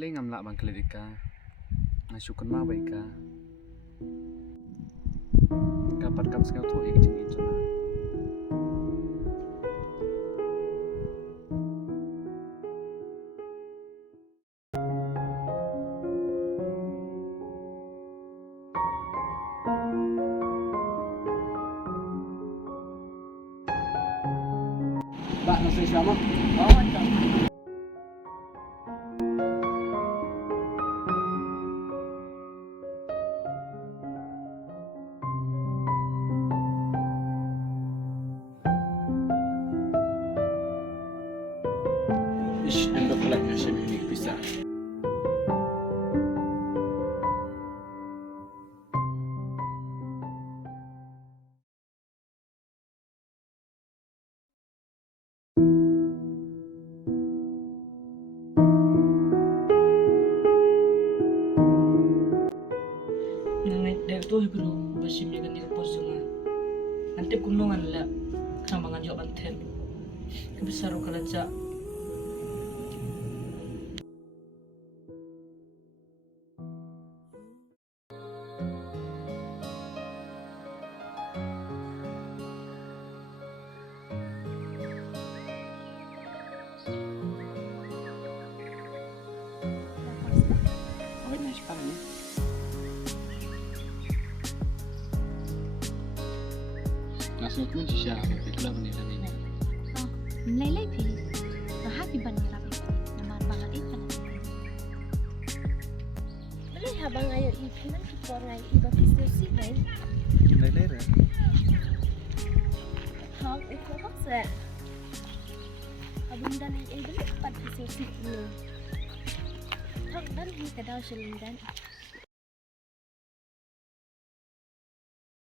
Paling ngamla bang kelidika. Ngasukun ma baik ka. Kapat kam sekau tu ik jing itu na. Pak nasi siapa? Oh, macam. Ish, endok lagi asyik ini bisa. Nangai dek tu hibru basimnya kan di posonga. Nanti kunungan lah kamangan jawab anten. Kebesar kalaja. Oh, ini sekarang ni. Nasi pun siapa? Itulah benda ni. Nilai pilih, happy banyak rapi, nama banget itu kan. Boleh habang ayo ipinan kita orang iba pistol kan? Nilai lah. Hang itu hak se. Abang dan ibu lepas pistol ni. Hang dan kita dah selindan.